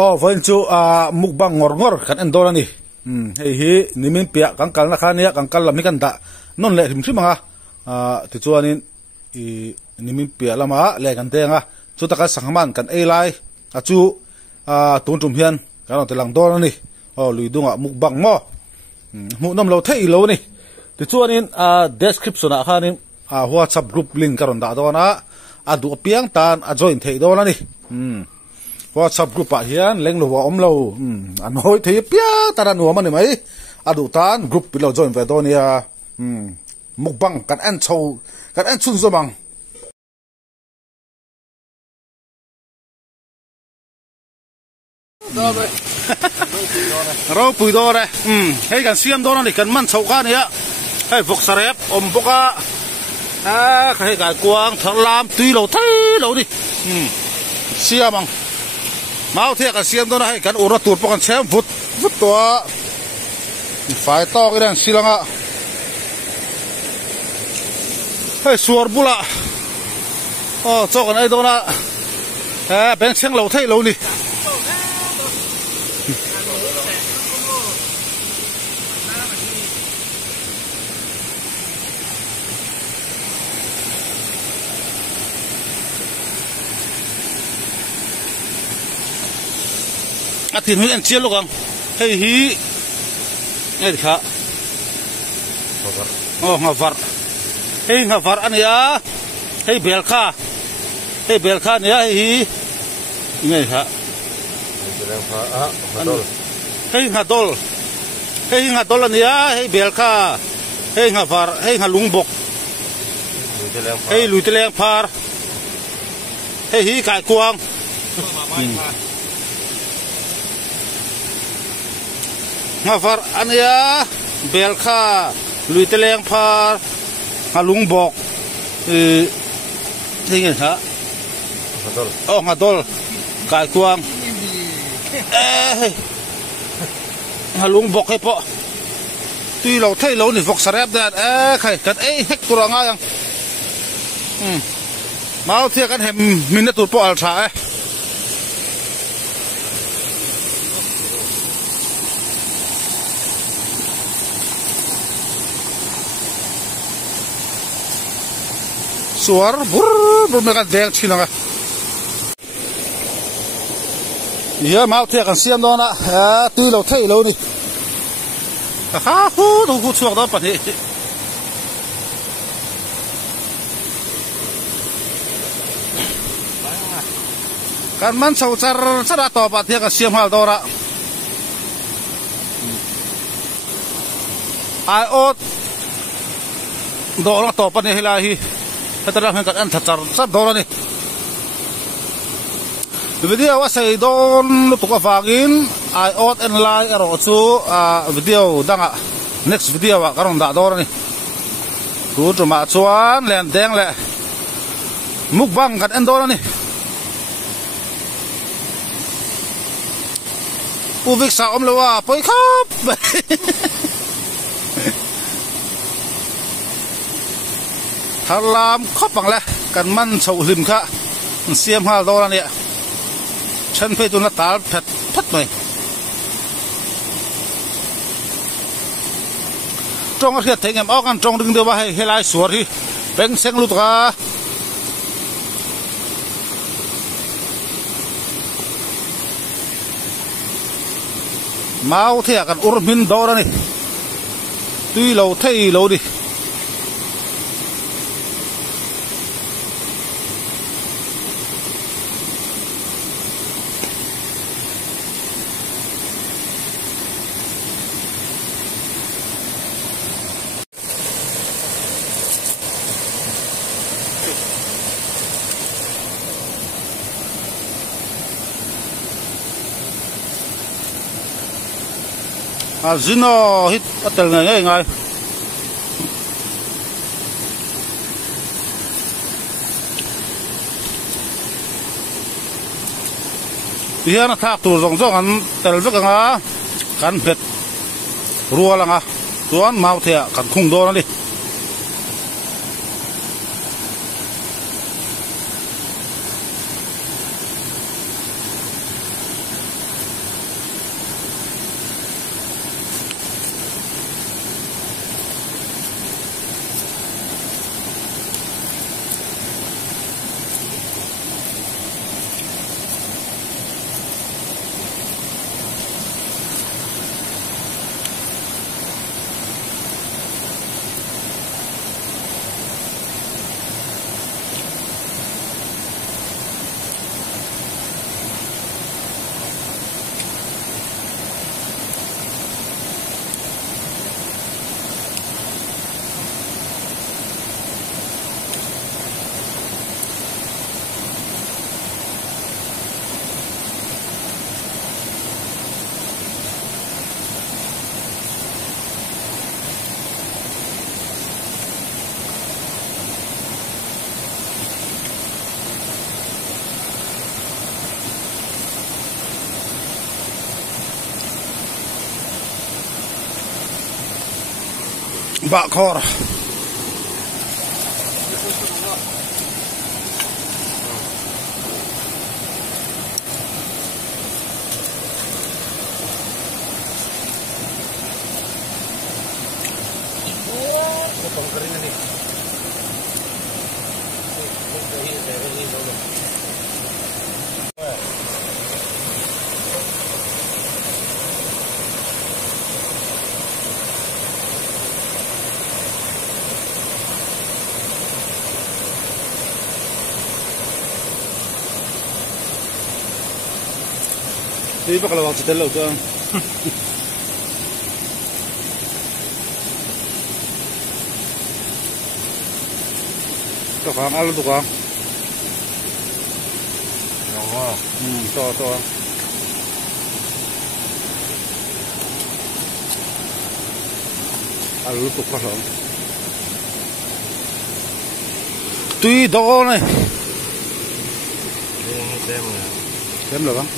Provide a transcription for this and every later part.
oh voin chu mukbang ngor kan endor ani hei hi nimin pia kangkal na khania kangkal lam hi kan da non le hrim hrimanga ti chuanin I nimin pia lama le kan tenga chu taka sangman kan ei lai chu tun tum hian kan te lang dor ani lui dunga mukbang mo mu nam lo thei lo ni ti chuanin description a khanin WhatsApp group link karon da dona adu piang tan join thei do na ni WhatsApp group a hian leng lo wa om lo an hoi thei pia taran wa mani mai adu tan group pilo join ve do nia mukbang kan an chou kan an chun zomang ro pui do re hei kan siam do na ni kan man chou ka nia hei vok sarep om boka cái cái quang thằng làm tùy lâu thấy lâu đi xiêm bằng máu thiệt cái xiêm đó này cái ổ nó tuột vào cái xém vút vút to phải to cái đèn xi lăng ạ hay suar bula cho cái này đó là bên xem lâu thấy lâu đi thì người ăn chia lúc không hay hí nghe khá ngà vặt anh ya hay bèl kha này hay hí nghe khá hay ngà đol anh ya hay bèl kha hay ngà vặt hay ngà lung bok hay lùi tê leng phar hay hí cải quang ngà phar anh ya bèl kha lùi tê leng phar ngà lung bok thế nghe hả ngà đol cải quang ngà lung bok hay po tuy lâu thấy lâu thì vok sarep đấy khai cái hết tua ngay yang máu thiệt cái hem mình đã tụt po al cha suar bur mereka deng china nga iya mau thiệt kan siam đó na tuy lâu thấy lâu đi hu chuộc đó bật hết kan man sau char chara to bật thiệt kan siam hal đó ra ai ot đó là to bật này là hi hãy subscribe cho kênh Ghiền Mì Gõ để không bỏ lỡ những video hấp next video karon da dor ni tu tu ma chuan len deng le mukbang kan endor ni uvik sa om lewa poi khop halam khop bang le kan man chou lim kha siam hal dor ni chen phei tu na tal phet phat mai trong cái thiệt em óc ăn trong đừng đưa vào hay lại suốt đi bén xanh lụt ra máu thiệtกันurmin đó đó này tuy lâu thấy lâu đi zino hit atal ngay ngay hian thak tur zong zong an tel vek anga kan phet rual anga tuan mau thea kan khung do na ni bakor. Pengkeringan nih. Di ba kalawang sa telaw to? Ito kang alo to kang. Oo. To. Alo to ka lang. Tui do này. Xem được không?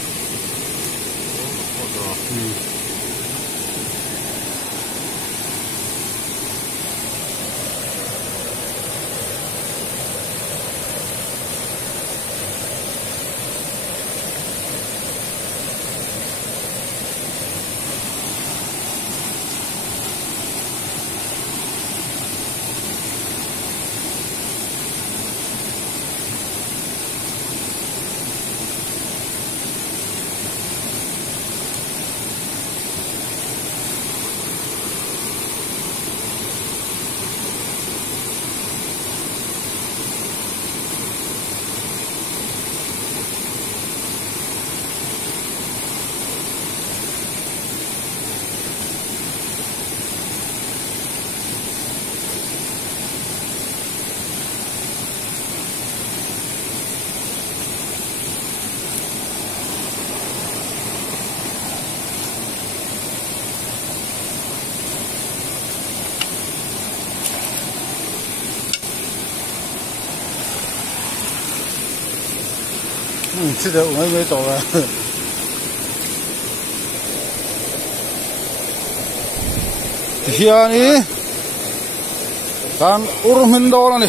Chứ được mấy tổ là hiện ý kan urmin do này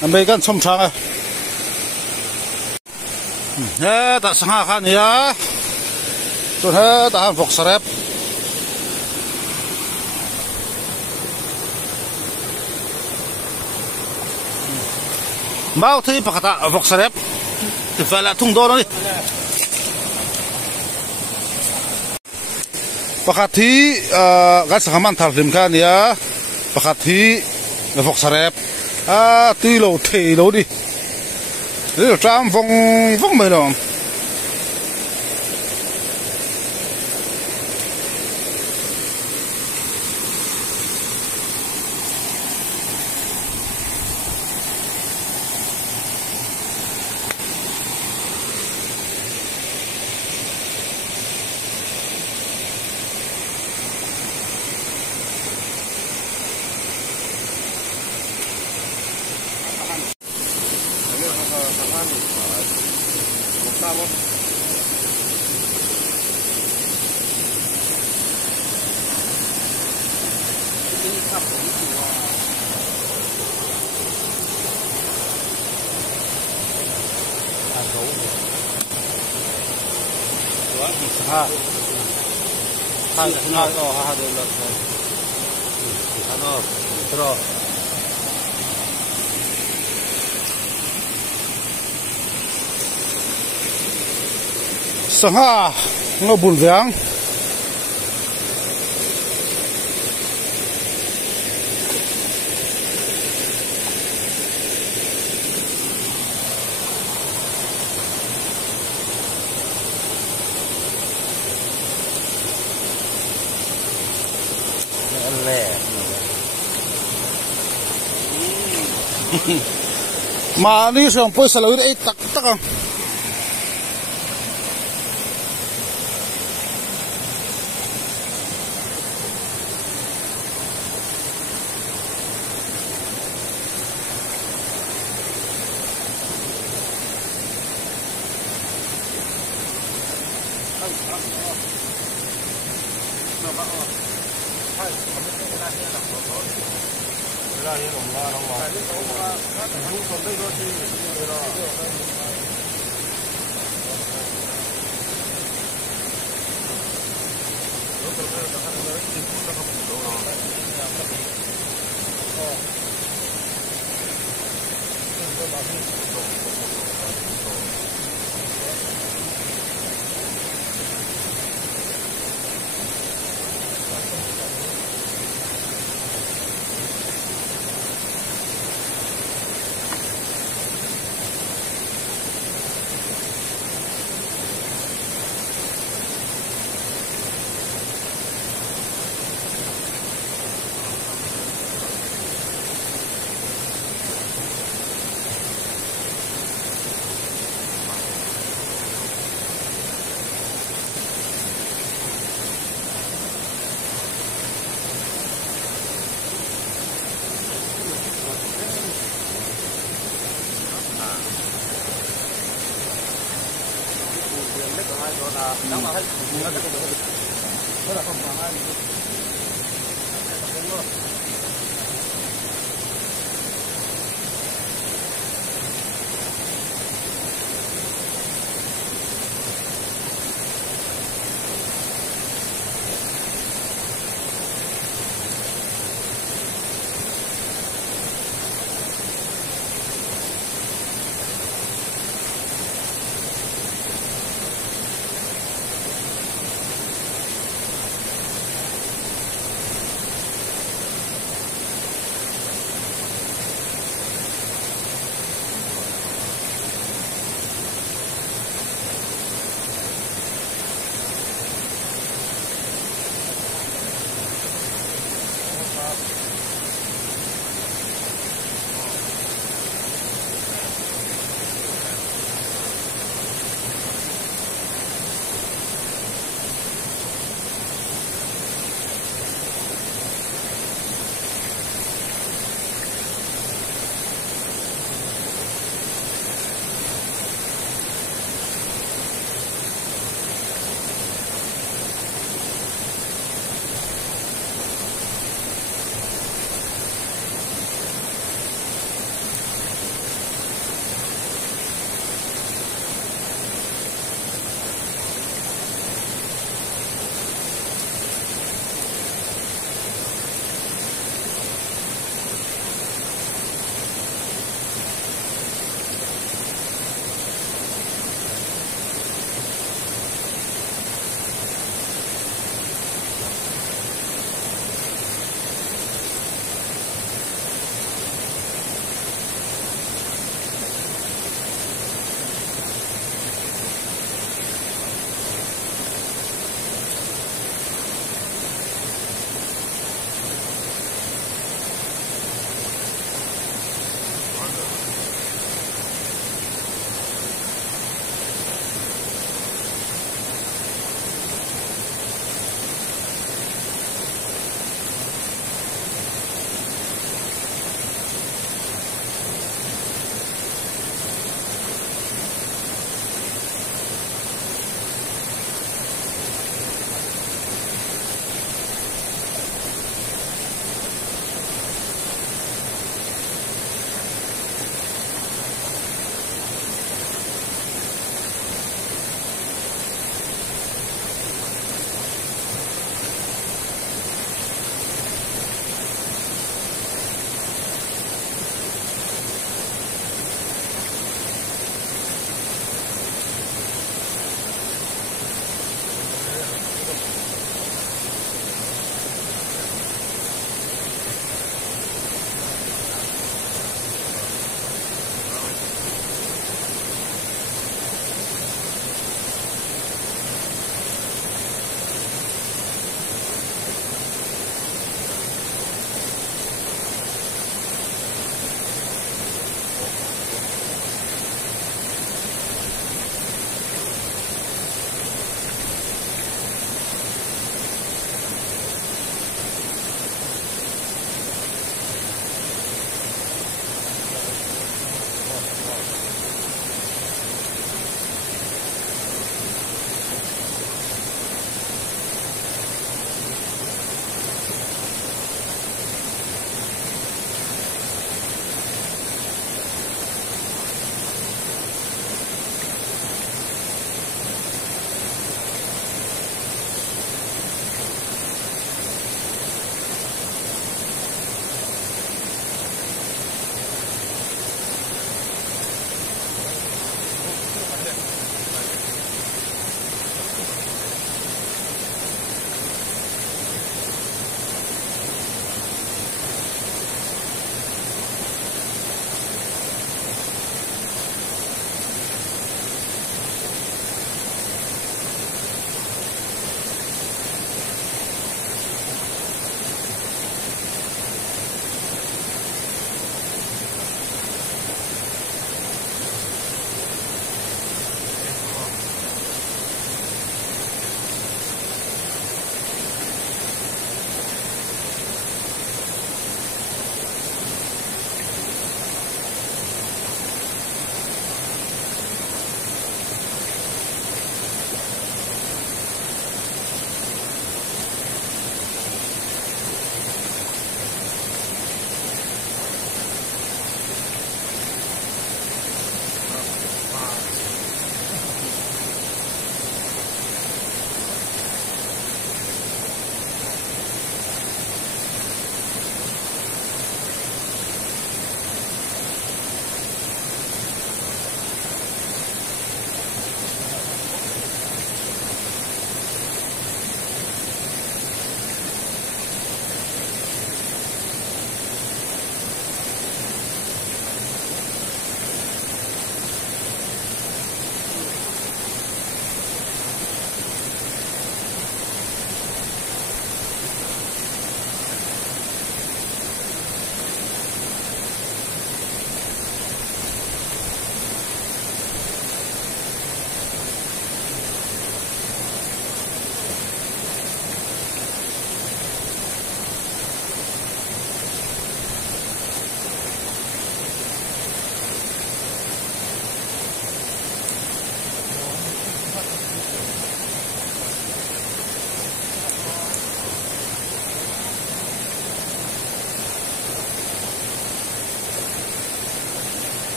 anh bây kan xông sang à hết ta sang khan ya tôi hết ta phục srep mau thấy pakata vok sarep thì phải là thùng đô đó đi pakati gas haman thal lim khan ya pakati vok sarep tuy lâu thề lâu đi rồi tram vong mấy đồng sanga ngobul veang mà đi xuống phơi sờ lưới đấy tắc không Ra đi đồng la đồng la. Không còn đây rồi thì Nắng mà hết, nó rất là không bằng ai.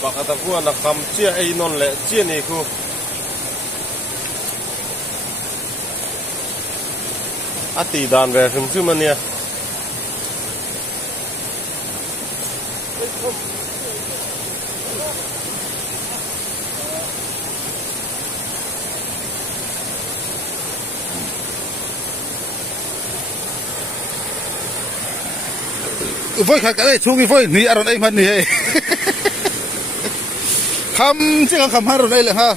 Bakata ku anak kam cia ai non le cia ni ku ati dan ve hum mania voi khát cái này chung cái voi ní ở đây mà ní khăm chứ không khăm hai rồi đây là ha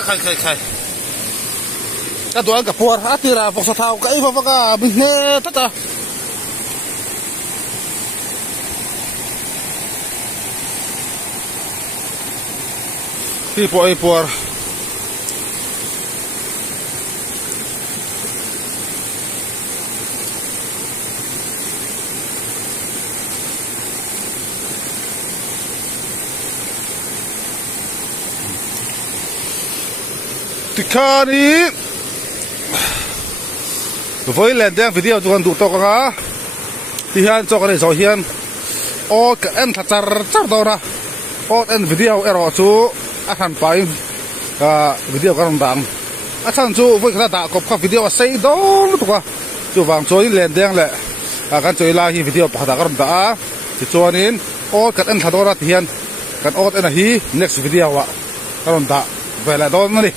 khai cái đồ ăn cả phùa thì là phục sát thao cái phục cả bình nghe tất cả thì phùa thì đi với lên đen video cho con đủ to cả thì hiện cho cái này rồi hiện ô cái em thật chặt đâu ra ô em video ở chỗ anh phải video cái đồng anh chú với cái đã có video xây đó lúc qua chú vàng chơi lên đen lại cái chơi là video bắt đầu cái đồng thì cho nên ô cái em thật đâu ra thì hiện cái ô em là next video cái đồng về lại đó mà đi